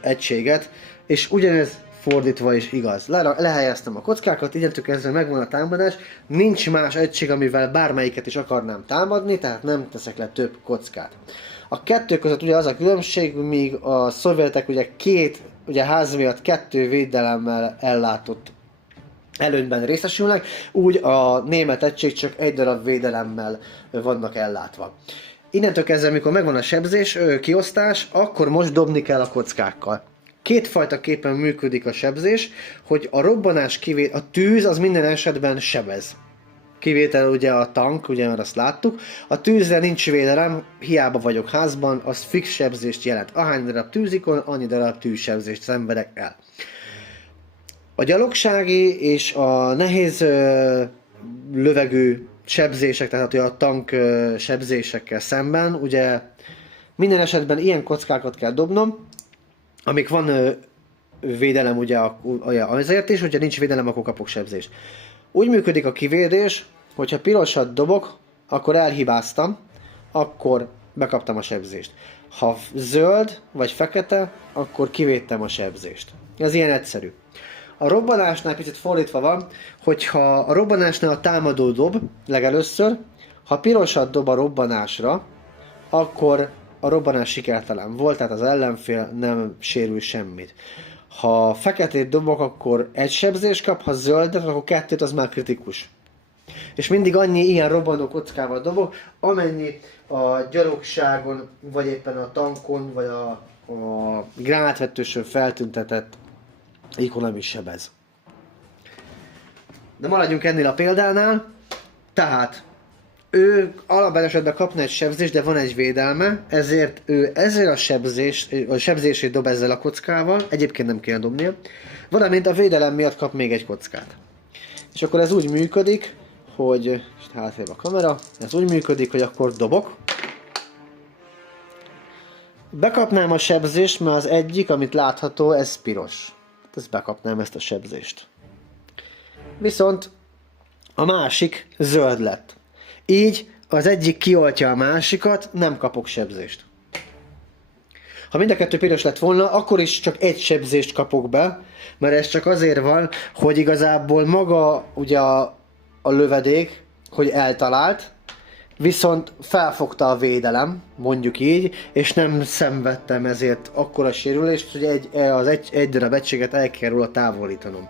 egységet, és ugyanez fordítva is igaz. Lehelyeztem a kockákat, igyentől kezdve megvan a támadás, nincs más egység, amivel bármelyiket is akarnám támadni, tehát nem teszek le több kockát. A kettő között ugye az a különbség, míg a szovjetek ugye ház miatt 2 védelemmel ellátott előnyben részesülnek, úgy a német egység csak 1 darab védelemmel vannak ellátva. Innentől kezdve, amikor megvan a sebzés, kiosztás, akkor most dobni kell a kockákkal. Kétfajta képen működik a sebzés, hogy a robbanás a tűz az minden esetben sebez. Kivétel ugye a tank, ugye már azt láttuk. A tűzre nincs védelem, hiába vagyok házban, az fix sebzést jelent. Ahány darab tűzikon, annyi darab tűzsebzést szenvedek el. A gyalogsági és a nehéz lövegű sebzések, tehát a tank sebzésekkel szemben, ugye minden esetben ilyen kockákat kell dobnom, amik van védelem ugye azért is, hogyha nincs védelem, akkor kapok sebzést. Úgy működik a kivédés, hogyha pirosat dobok, akkor elhibáztam, akkor bekaptam a sebzést. Ha zöld vagy fekete, akkor kivédtem a sebzést. Ez ilyen egyszerű. A robbanásnál picit fordítva van, hogyha a robbanásnál a támadó dob legelőször, ha pirosat dob a robbanásra, akkor a robbanás sikertelen volt, tehát az ellenfél nem sérül semmit. Ha feketét dobok, akkor 1 sebzést kap, ha zöldet, akkor 2, az már kritikus. És mindig annyi ilyen robbanó kockával dobok, amennyi a gyalogságon, vagy éppen a tankon, vagy a gránátvetősön feltüntetett ikon is sebez. De maradjunk ennél a példánál. Tehát ő alapvetően esetben kapna egy sebzést, de van egy védelme, ezért ő ezzel a sebzését dob ezzel a kockával, egyébként nem kéne dobnia, valamint a védelem miatt kap még egy kockát. És akkor ez úgy működik, hogy, és hátrébb a kamera, ez úgy működik, hogy akkor dobok. Bekapnám a sebzést, mert az egyik, amit látható, ez piros. Ezt bekapnám ezt a sebzést. Viszont a másik zöld lett. Így az egyik kioltja a másikat, nem kapok sebzést. Ha mind a 2 piros lett volna, akkor is csak 1 sebzést kapok be, mert ez csak azért van, hogy igazából maga ugye a lövedék, hogy eltalált, viszont felfogta a védelem, mondjuk így, és nem szenvedtem ezért akkora sérülést, hogy egy darab egységet el kell róla távolítanom.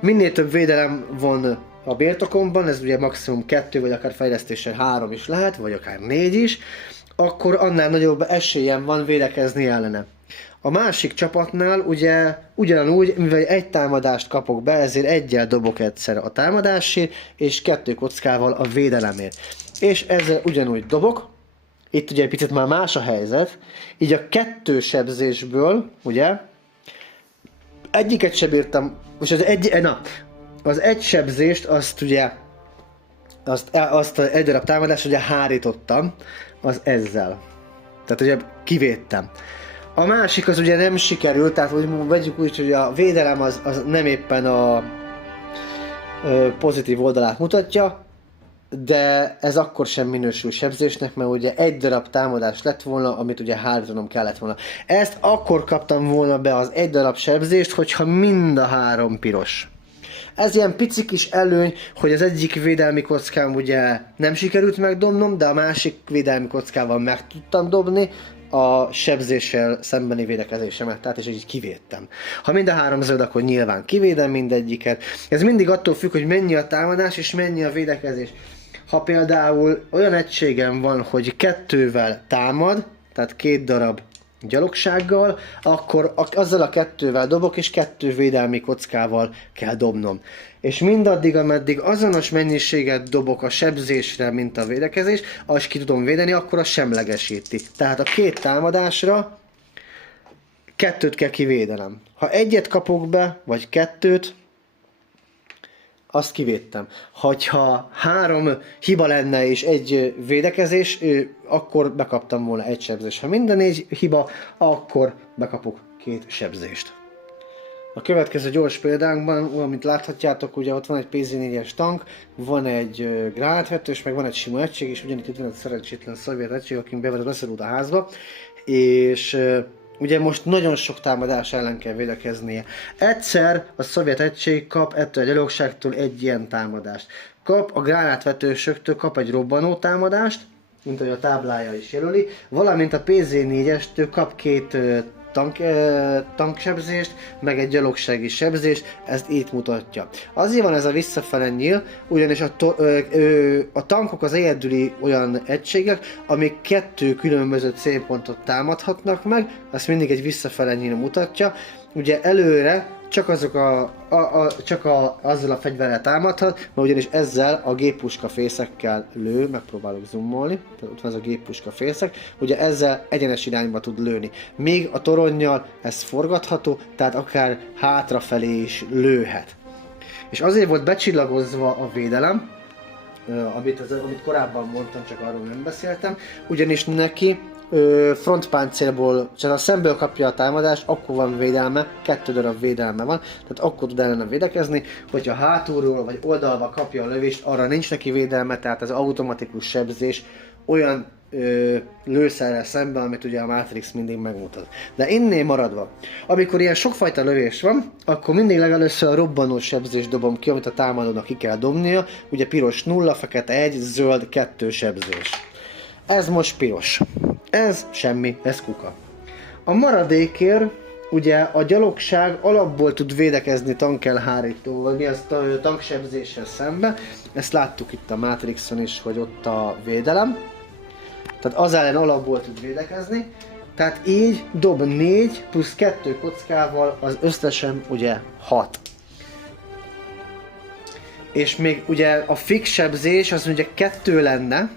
Minél több védelem van a birtokomban, ez ugye maximum 2, vagy akár fejlesztéssel 3 is lehet, vagy akár 4 is, akkor annál nagyobb esélyem van védekezni ellene. A másik csapatnál ugye ugyanúgy, mivel 1 támadást kapok be, ezért 1-jel dobok egyszer a támadásért, és 2 kockával a védelemért. És ezzel ugyanúgy dobok, itt ugye egy picit már más a helyzet, így a 2 sebzésből, ugye, egyiket sem bírtam, most az 1 sebzést, azt ugye, azt 1 darab támadást ugye hárítottam, az ezzel. Tehát ugye kivédtem. A másik az ugye nem sikerült, tehát hogy vegyük úgy, hogy a védelem az nem éppen a pozitív oldalát mutatja, de ez akkor sem minősül sebzésnek, mert ugye egy darab támadás lett volna, amit ugye hárítanom kellett volna. Ezt akkor kaptam volna be az egy darab sebzést, hogyha mind a 3 piros. Ez ilyen pici kis előny, hogy az egyik védelmi kockám ugye nem sikerült megdobnom, de a másik védelmi kockával meg tudtam dobni a sebzéssel szembeni védekezésemet, tehát és így kivédtem. Ha mind a 3 zöld, akkor nyilván kivédem mindegyiket. Ez mindig attól függ, hogy mennyi a támadás és mennyi a védekezés. Ha például olyan egységem van, hogy 2-vel támad, tehát 2 darab gyalogsággal, akkor azzal a 2-vel dobok, és 2 védelmi kockával kell dobnom. És mindaddig, ameddig azonos mennyiséget dobok a sebzésre, mint a védekezés, és ki tudom védeni, akkor a semlegesíti. Tehát a 2 támadásra 2-t kell kivédenem. Ha 1-et kapok be, vagy 2-t, azt kivédtem. Hogyha 3 hiba lenne és 1 védekezés, akkor bekaptam volna 1 sebzést. Ha minden 4 hiba, akkor bekapok 2 sebzést. A következő gyors példánkban, amit láthatjátok, ugye ott van egy PZ-4-es tank, van egy gránátvetős, meg van egy sima egység, és ugyanitt itt van egy szerencsétlen szovjet egység, akin bevetett összerúd a házba, és ugye most nagyon sok támadás ellen kell védekeznie. Egyszer a szovjet egység kap ettől a gyalogságtól egy ilyen támadást. Kap a gránátvetősöktől kap egy robbanó támadást, mint ahogy a táblája is jelöli, valamint a PZ-4-estől kap 2 tanksebzést, meg egy gyalogsági sebzést, ezt itt mutatja. Azért van ez a visszafele nyíl, ugyanis a tankok az egyedüli olyan egységek, amik 2 különböző célpontot támadhatnak meg, ezt mindig egy visszafele nyíl mutatja. Ugye előre csak azzal a fegyverrel támadhat, mert ugyanis ezzel a géppuska fészekkel lő, megpróbálok zoomolni, tehát ott van ez a géppuska fészek, ugye ezzel egyenes irányba tud lőni. Még a toronnyal ez forgatható, tehát akár hátrafelé is lőhet. És azért volt becsillagozva a védelem, amit korábban mondtam, csak arról nem beszéltem, ugyanis neki frontpáncélból, csak a szemből kapja a támadást, akkor van védelme, 2 darab védelme van, tehát akkor tud ellene védekezni, hogyha hátulról vagy oldalba kapja a lövést, arra nincs neki védelme, tehát az automatikus sebzés olyan lőszerrel szemben, amit ugye a Matrix mindig megmutat. De innél maradva, amikor ilyen sokfajta lövés van, akkor mindig legelőször a robbanó sebzést dobom ki, amit a támadónak ki kell dobnia, ugye piros 0, fekete 1, zöld 2 sebzés. Ez most piros. Ez semmi, ez kuka. A maradékért ugye a gyalogság alapból tud védekezni tankelhárítóval, mi az tanksebzéssel szembe. Ezt láttuk itt a Matrixon is, hogy ott a védelem. Tehát az ellen alapból tud védekezni. Tehát így dob 4 plusz 2 kockával, az összesen ugye 6. És még ugye a fix sebzés az ugye 2 lenne,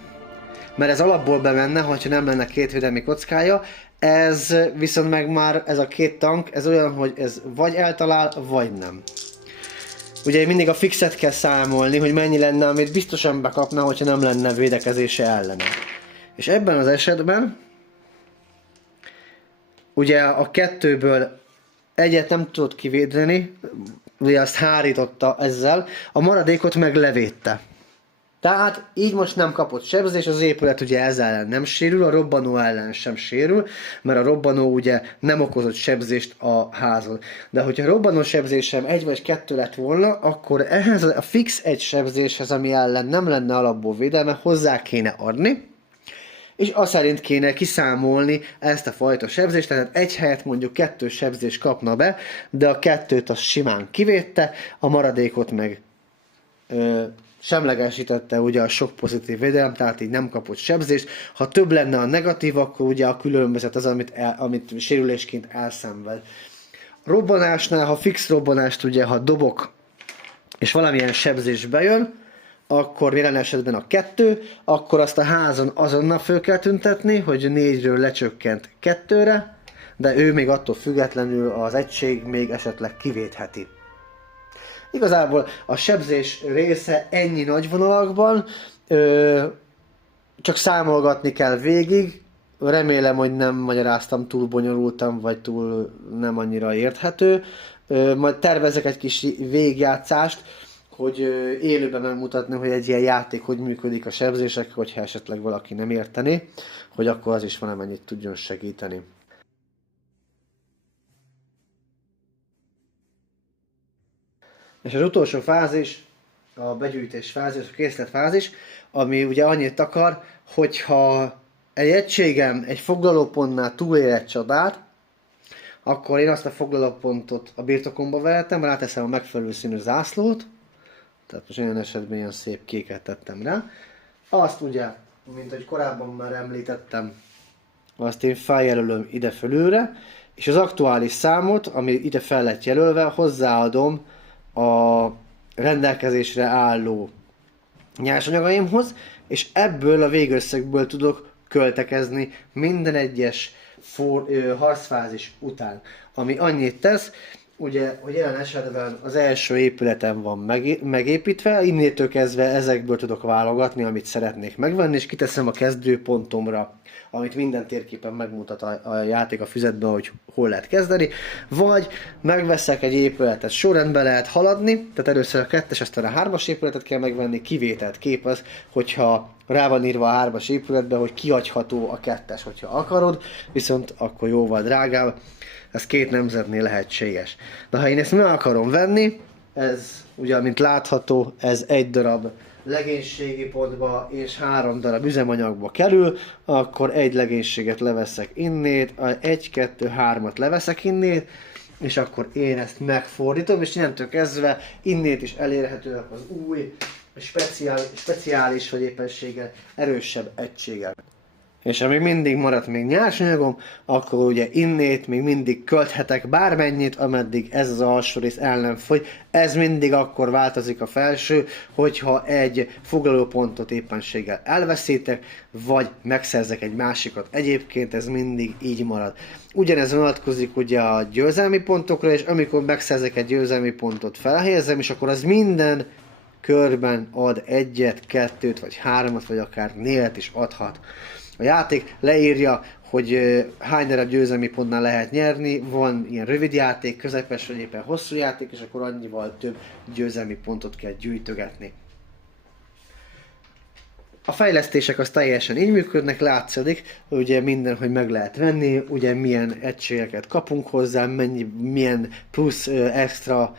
mert ez alapból bemenne, hogyha nem lenne 2 védelmi kockája, ez viszont meg már ez a 2 tank, ez olyan, hogy ez vagy eltalál, vagy nem. Ugye mindig a fixet kell számolni, hogy mennyi lenne, amit biztosan bekapna, hogyha nem lenne védekezése ellene. És ebben az esetben, ugye a 2-ből egyet nem tudott kivédeni, ugye azt hárította ezzel, a maradékot meg levédte. Tehát így most nem kapott sebzés, az épület ugye ezzel ellen nem sérül, a robbanó ellen sem sérül, mert a robbanó ugye nem okozott sebzést a házon. De hogyha a robbanó sebzésem 1 vagy 2 lett volna, akkor ehhez a fix 1 sebzéshez, ami ellen nem lenne alapból védelme, hozzá kéne adni, és azt szerint kéne kiszámolni ezt a fajta sebzést, tehát 1 helyett mondjuk 2 sebzést kapna be, de a 2-t azt simán kivédte, a maradékot meg semlegesítette ugye a sok pozitív védelem, tehát így nem kapott sebzést. Ha több lenne a negatív, akkor ugye a különbözet az, amit sérülésként elszenved. Robbanásnál, ha fix robbanást ugye, ha dobok, és valamilyen sebzés bejön, akkor jelen esetben a 2, akkor azt a házon azonnal föl kell tüntetni, hogy 4-ről lecsökkent 2-re, de ő még attól függetlenül az egység még esetleg kivétheti. Igazából a sebzés része ennyi nagy vonalakban, csak számolgatni kell végig, remélem, hogy nem magyaráztam túl bonyolultan, vagy túl nem annyira érthető. Majd tervezek egy kis végigjátszást, hogy élőben megmutatni, hogy egy ilyen játék hogy működik a sebzésekkel, hogyha esetleg valaki nem érteni, hogy akkor az is valamennyit tudjon segíteni. És az utolsó fázis, a begyűjtés fázis, a készlet fázis, ami ugye annyit akar, hogyha egy egységem egy foglalópontnál túlér egy csatát, akkor én azt a foglalópontot a birtokomba vehetem, ráteszem a megfelelő színű zászlót, tehát most olyan esetben ilyen szép kéket tettem rá. Azt ugye, mint ahogy korábban már említettem, azt én feljelölöm ide fölülre, és az aktuális számot, ami ide fel lett jelölve, hozzáadom a rendelkezésre álló nyersanyagaimhoz, és ebből a végösszegből tudok költekezni minden egyes harcfázis után. Ami annyit tesz, ugye, hogy jelen esetben az első épületem van megépítve, innétől kezdve ezekből tudok válogatni, amit szeretnék megvenni, és kiteszem a kezdőpontomra, amit minden térképen megmutat a játék a füzetben, hogy hol lehet kezdeni, vagy megveszek egy épületet, sorrendben lehet haladni, tehát először a 2-es, aztán a 3-as épületet kell megvenni, kivételt képez, hogyha rá van írva a 3-as épületbe, hogy kihagyható a 2-es, hogyha akarod, viszont akkor jóval drágább, ez 2 nemzetnél lehetséges. De ha én ezt meg akarom venni, ez ugye, mint látható, ez 1 darab legénységi pontba és 3 darab üzemanyagba kerül, akkor 1 legénységet leveszek innét, 1, 2, 3-at leveszek innét, és akkor én ezt megfordítom, és innentől kezdve innét is elérhetőek az új, speciális vagy éppenséggel erősebb egységek. És amíg mindig maradt még nyersanyagom, akkor ugye innét még mindig költhetek bármennyit, ameddig ez az alsó rész el nem fogy. Ez mindig akkor változik a felső, hogyha egy foglalópontot éppenséggel elveszítek, vagy megszerzek egy másikat. Egyébként ez mindig így marad. Ugyanez vonatkozik ugye a győzelmi pontokra, és amikor megszerzek egy győzelmi pontot felhelyezem, és akkor az minden körben ad 1-et, 2-t, vagy 3-at, vagy akár 4-et is adhat. A játék leírja, hogy hány darab győzelmi pontnál lehet nyerni, van ilyen rövid játék, közepes vagy éppen hosszú játék, és akkor annyival több győzelmi pontot kell gyűjtögetni. A fejlesztések az teljesen így működnek, látszik, ugye minden, hogy meg lehet venni, ugye milyen egységeket kapunk hozzá, milyen plusz extra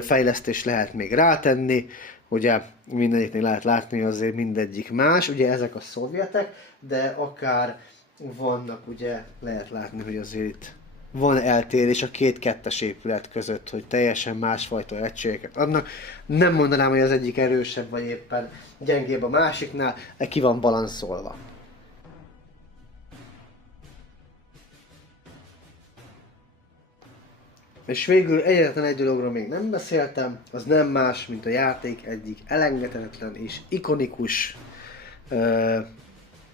fejlesztés lehet még rátenni, ugye mindegyiknél lehet látni, azért mindegyik más, ugye ezek a szovjetek, de akár vannak, ugye lehet látni, hogy azért itt van eltérés a 2 2-es épület között, hogy teljesen másfajta egységeket adnak. Nem mondanám, hogy az egyik erősebb, vagy éppen gyengébb a másiknál, ki van balanszolva. És végül egyetlen egy dologról még nem beszéltem, az nem más, mint a játék egyik elengedhetetlen és ikonikus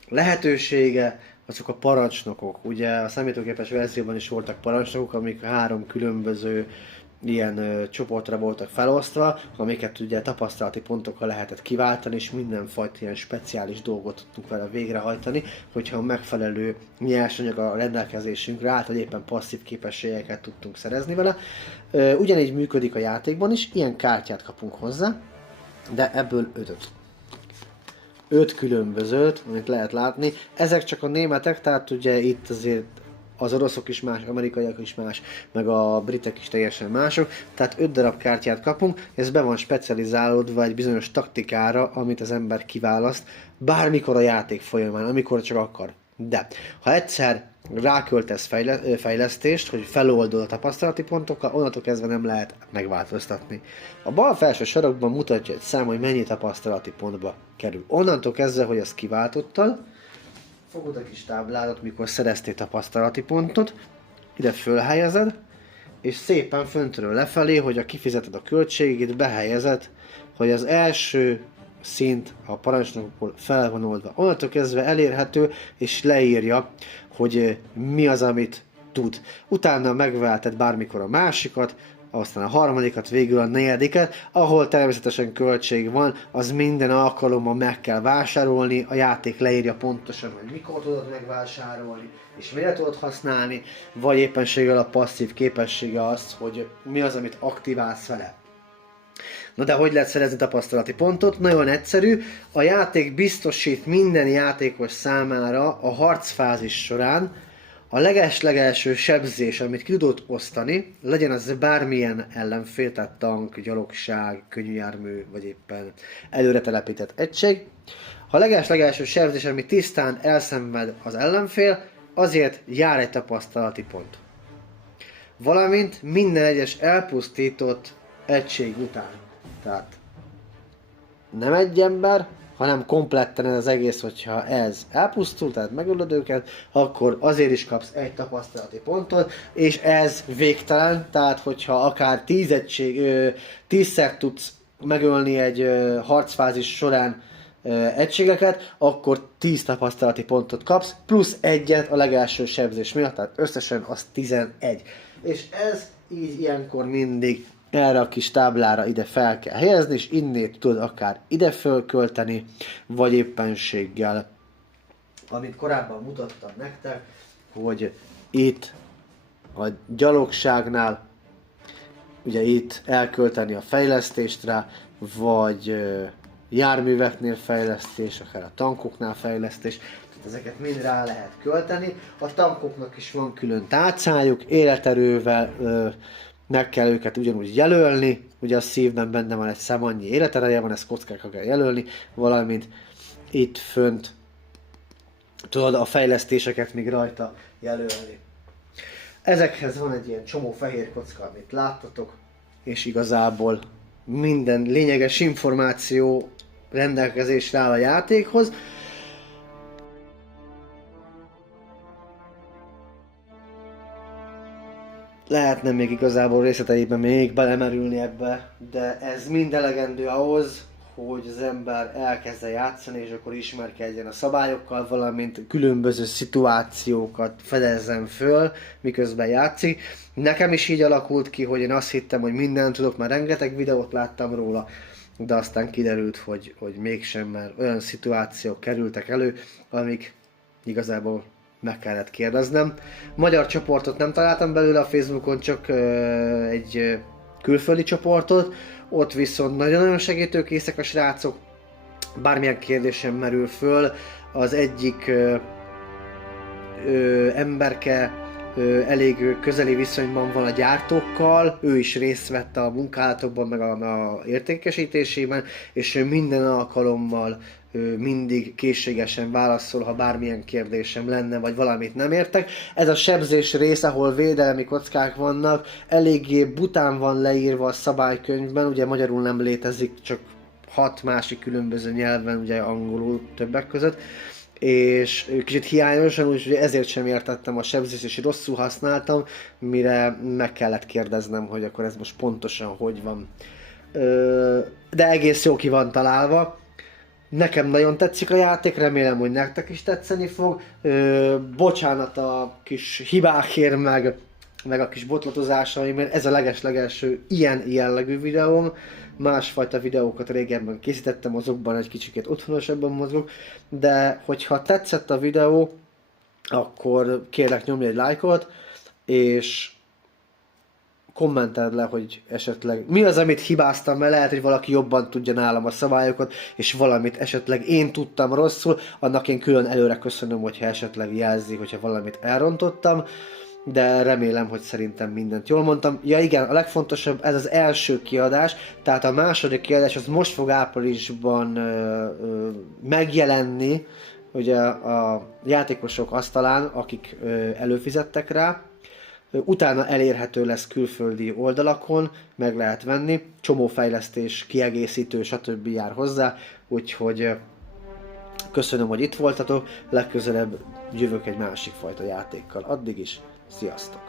lehetősége, azok a parancsnokok. Ugye a számítógépes verzióban is voltak parancsnokok, amik 3 különböző ilyen csoportra voltak felosztva, amiket ugye tapasztalati pontokkal lehetett kiváltani, és mindenfajta ilyen speciális dolgot tudtunk vele végrehajtani, hogyha a megfelelő nyersanyag a rendelkezésünkre állt, vagy éppen passzív képességeket tudtunk szerezni vele. Ugyanígy működik a játékban is, ilyen kártyát kapunk hozzá, de ebből 5-öt. 5 különbözőt, amit lehet látni. Ezek csak a németek, tehát ugye itt azért az oroszok is más, amerikaiak is más, meg a britek is teljesen mások, tehát 5 darab kártyát kapunk, ez be van specializálódva egy bizonyos taktikára, amit az ember kiválaszt, bármikor a játék folyamán, amikor csak akar. De ha egyszer ráköltesz fejlesztést, hogy feloldod a tapasztalati pontokkal, onnantól kezdve nem lehet megváltoztatni. A bal felső sarokban mutatja egy szám, hogy mennyi tapasztalati pontba kerül. Onnantól kezdve, hogy ezt kiváltottad, fogod a kis tábládat, mikor szereztél tapasztalati pontot, ide fölhelyezed, és szépen föntről lefelé, hogy a kifizeted a költségét, behelyezed, hogy az első szint a parancsnokból fel van oldva. Onnantól kezdve elérhető, és leírja, hogy mi az, amit tud. Utána megváltad bármikor a másikat, aztán a harmadikat, végül a negyediket, ahol természetesen költség van, az minden alkalommal meg kell vásárolni, a játék leírja pontosan, hogy mikor tudod megvásárolni, és mire tudod használni, vagy éppenséggel a passzív képessége az, hogy mi az, amit aktiválsz vele. Na de hogy lehet szerezni tapasztalati pontot? Nagyon egyszerű, a játék biztosít minden játékos számára a harcfázis során a leges-legelső sebzés, amit ki tudod osztani, legyen az bármilyen ellenfél, tehát tank, gyalogság, könnyűjármű, vagy éppen előre telepített egység. A leges-legelső sebzés, amit tisztán elszenved az ellenfél, azért jár egy tapasztalati pont. Valamint minden egyes elpusztított egység után. Tehát nem egy ember, hanem kompletten ez az egész, hogyha ez elpusztul, tehát megölöd őket, akkor azért is kapsz egy tapasztalati pontot, és ez végtelen, tehát hogyha akár 10-szer tudsz megölni egy harcfázis során egységeket, akkor 10 tapasztalati pontot kapsz, plusz egyet a legelső sebzés miatt, tehát összesen az 11. És ez így ilyenkor mindig erre a kis táblára ide fel kell helyezni, és innét tudod akár ide fölkölteni, vagy éppenséggel, amit korábban mutattam nektek, hogy itt a gyalogságnál, ugye itt elkölteni a fejlesztést rá, vagy járműveknél fejlesztés, akár a tankoknál fejlesztés, ezeket mind rá lehet költeni. A tankoknak is van külön tálcájuk, életerővel meg kell őket ugyanúgy jelölni, ugye a szívben benne van egy szám, annyi életereje van, ezt kockákkal kell jelölni, valamint itt fönt tudod a fejlesztéseket még rajta jelölni. Ezekhez van egy ilyen csomó fehér kocka, amit láttatok, és igazából minden lényeges információ rendelkezésre áll a játékhoz. Lehetne még igazából részleteiben még belemerülni ebbe, de ez mind elegendő ahhoz, hogy az ember elkezdje játszani, és akkor ismerkedjen a szabályokkal, valamint különböző szituációkat fedezzen föl, miközben játszik. Nekem is így alakult ki, hogy én azt hittem, hogy mindent tudok, már rengeteg videót láttam róla, de aztán kiderült, hogy mégsem, mert olyan szituációk kerültek elő, amik igazából meg kellett kérdeznem. Magyar csoportot nem találtam belőle a Facebookon, csak egy külföldi csoportot, ott viszont nagyon-nagyon segítőkészek a srácok, bármilyen kérdésem merül föl, az egyik emberke elég közeli viszonyban van a gyártókkal, ő is részt vett a munkálatokban, meg a értékesítésében, és ő minden alkalommal mindig készségesen válaszol, ha bármilyen kérdésem lenne, vagy valamit nem értek. Ez a sebzés rész, ahol védelmi kockák vannak, eléggé bután van leírva a szabálykönyvben, ugye magyarul nem létezik, csak 6 másik különböző nyelven, ugye angolul többek között, és kicsit hiányosan, úgyhogy ezért sem értettem a sebzést, és rosszul használtam, mire meg kellett kérdeznem, hogy akkor ez most pontosan hogy van. De egész jó ki van találva. Nekem nagyon tetszik a játék, remélem, hogy nektek is tetszeni fog. Bocsánat a kis hibákért, meg a kis botlatozásaimért, ez a leges-legelső ilyen jellegű videóm. Másfajta videókat régebben készítettem, azokban egy kicsikét otthonosabban mozgok, de hogyha tetszett a videó, akkor kérlek nyomj egy lájkot, és kommenteld le, hogy esetleg mi az, amit hibáztam, mert lehet, hogy valaki jobban tudja nálam a szabályokat, és valamit esetleg én tudtam rosszul, annak én külön előre köszönöm, hogyha esetleg jelzi, hogyha valamit elrontottam, de remélem, hogy szerintem mindent jól mondtam. Ja igen, a legfontosabb, ez az első kiadás, tehát a második kiadás az most fog áprilisban megjelenni, ugye a játékosok asztalán, akik előfizettek rá. Utána elérhető lesz külföldi oldalakon, meg lehet venni, csomó fejlesztés, kiegészítő, stb. Jár hozzá, úgyhogy köszönöm, hogy itt voltatok, legközelebb jövök egy másik fajta játékkal. Addig is, sziasztok!